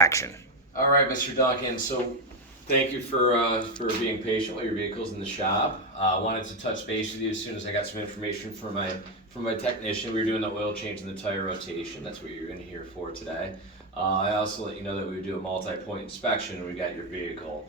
Action. All right, Mr. Duncan. So, thank you for being patient with your vehicles in the shop. I wanted to touch base with you as soon as I got some information from my technician. We were doing the oil change and the tire rotation. That's what you're going to hear for today. I also let you know that we would do a multi-point inspection when we got your vehicle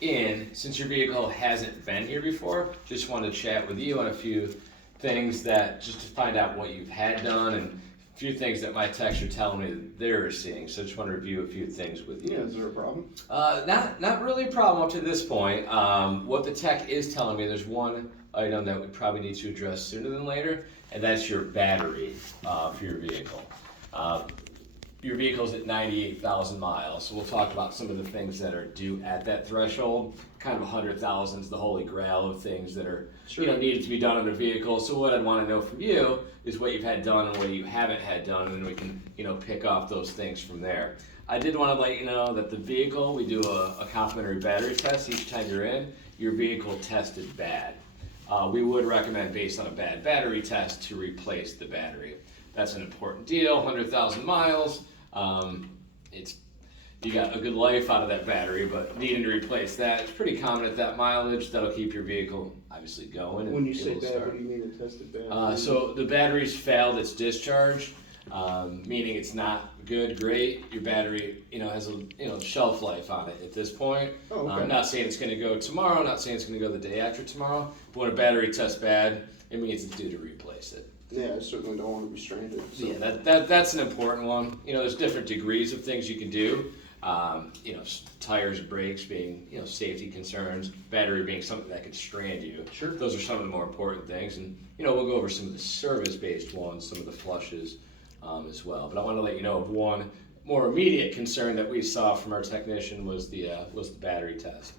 in. Since your vehicle hasn't been here before, just wanted to chat with you on a few things that just to find out what you've had done and a few things that my techs are telling me that they're seeing. So I just want to review a few things with you. Yeah, is there a problem? Not really a problem up to this point. What the tech is telling me, there's one item that we probably need to address sooner than later, and that's your battery for your vehicle. Your vehicle's at 98,000 miles, so we'll talk about some of the things that are due at that threshold. Kind of 100,000 is the holy grail of things that are needed to be done on a vehicle. So what I'd want to know from you is what you've had done and what you haven't had done, and then we can pick off those things from there. I did want to let you know that the vehicle, we do a complimentary battery test each time you're in. Your vehicle tested bad. We would recommend, based on a bad battery test, to replace the battery. That's an important deal. 100,000 miles. You got a good life out of that battery, but needing to replace that, it's pretty common at that mileage. That'll keep your vehicle obviously going. When you say bad, what do you mean it tested bad? So the battery's failed its discharge, meaning it's not good, great. Your battery, has a shelf life on it at this point. Oh, okay. I'm not saying it's going to go tomorrow. I'm not saying it's going to go the day after tomorrow. But when a battery tests bad, it means it's due to replace it. Yeah, I certainly don't want to be stranded. So. Yeah, that's an important one. There's different degrees of things you can do. Tires, brakes being, safety concerns, battery being something that could strand you. Sure. Those are some of the more important things. And, we'll go over some of the service-based ones, some of the flushes as well. But I want to let you know of one more immediate concern that we saw from our technician was the battery test.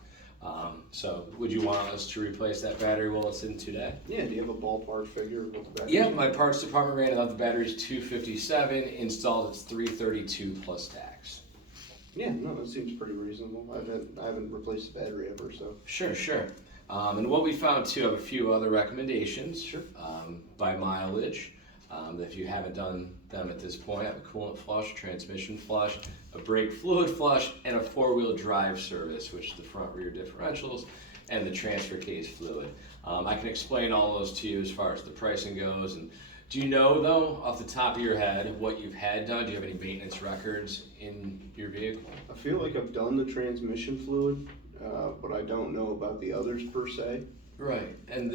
So would you want us to replace that battery while it's in today? Yeah, do you have a ballpark figure of what the battery? Yeah, my parts department ran it out. The battery's $257, installed it's $332 plus tax. Yeah, no, that seems pretty reasonable. I haven't replaced the battery ever, so. Sure. And what we found too, I have a few other recommendations. Sure. By mileage. If you haven't done them at this point, I have a coolant flush, transmission flush, a brake fluid flush, and a four-wheel drive service, which is the front rear differentials and the transfer case fluid. I can explain all those to you as far as the pricing goes. And do you know, though, off the top of your head, what you've had done? Do you have any maintenance records in your vehicle? I feel like I've done the transmission fluid, but I don't know about the others per se. Right, and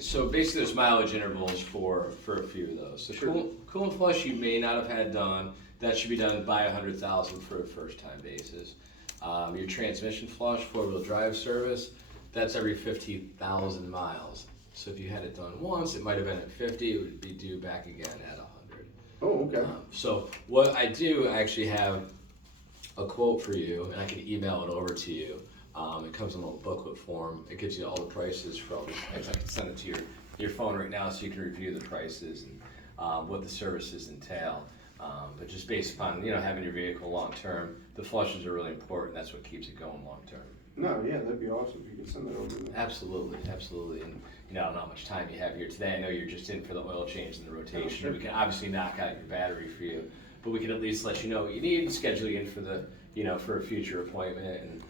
so basically there's mileage intervals for a few of those. So Sure. Coolant flush you may not have had done. That should be done by 100,000 for a first time basis. Your transmission flush, four-wheel drive service, that's every 50,000 miles. So if you had it done once, it might have been at 50, it would be due back again at 100. Oh, okay. So what I do, I actually have a quote for you, and I can email it over to you. It comes in a little booklet form. It gives you all the prices for all these things. I can send it to your phone right now so you can review the prices and what the services entail. But just based upon having your vehicle long term, the flushes are really important. That's what keeps it going long term. No, yeah, that'd be awesome if you could send that over to me. Absolutely. And I don't know how much time you have here today. I know you're just in for the oil change and the rotation. Oh, sure. We can obviously knock out your battery for you, but we can at least let you know what you need and schedule you in for the for a future appointment and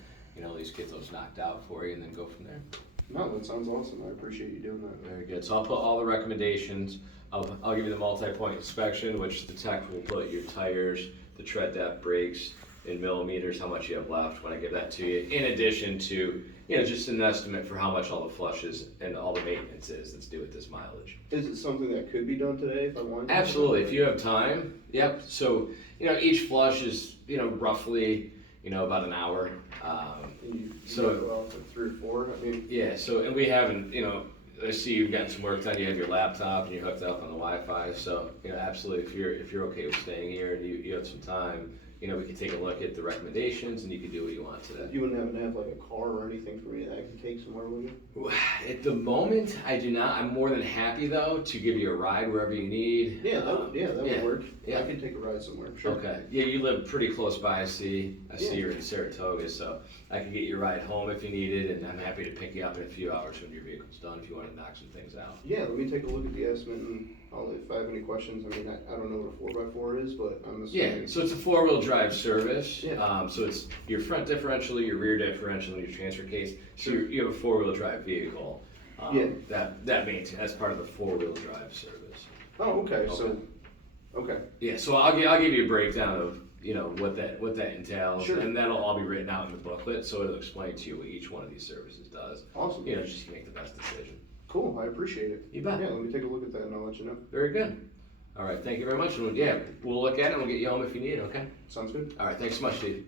at least get those knocked out for you and then go from there. No, that sounds awesome. I appreciate you doing that. Very good. So I'll put all the recommendations. I'll give you the multi-point inspection, which the tech will put your tires, the tread depth, brakes in millimeters, how much you have left when I give that to you. In addition to, just an estimate for how much all the flushes and all the maintenance is that's due at this mileage. Is it something that could be done today if I wanted to? Absolutely. If you have time. Yep. So, each flush is, roughly, about an hour. You So- go out for 3 or 4. I mean, Yeah, so, and we haven't, I see you've gotten some work done, you have your laptop and you're hooked up on the Wi-Fi, so, absolutely, if you're okay with staying here and you have some time, we can take a look at the recommendations and you can do what you want today. you wouldn't happen to have like a car or anything for me that I can take somewhere with you? At the moment, I do not. I'm more than happy, though, to give you a ride wherever you need. Yeah, that would work. Yeah. I can take a ride somewhere. Sure. Okay. Yeah, you live pretty close by. I see Yeah. you're in Saratoga, so I can get you a ride home if you need it, and I'm happy to pick you up in a few hours when your vehicle's done if you want to knock some things out. Yeah, let me take a look at the estimate and if I have any questions, I mean, I don't know what a 4x4 is, but I'm Yeah, assuming. so it's a four-wheel drive service. Yeah. So it's your front differential, your rear differential, and your transfer case. So you have a four-wheel drive vehicle. Yeah. That's part of the four-wheel drive service. Oh, okay, so, okay, Yeah, so I'll give you a breakdown of, what that entails. Sure. And that'll all be written out in the booklet, so it'll explain to you what each one of these services does. awesome. Just to make the best decision. Cool, I appreciate it. You bet. Yeah, let me take a look at that and I'll let you know. Very good. All right, thank you very much. And we'll look at it and we'll get you home if you need it, okay? Sounds good. All right, thanks so much, Steve.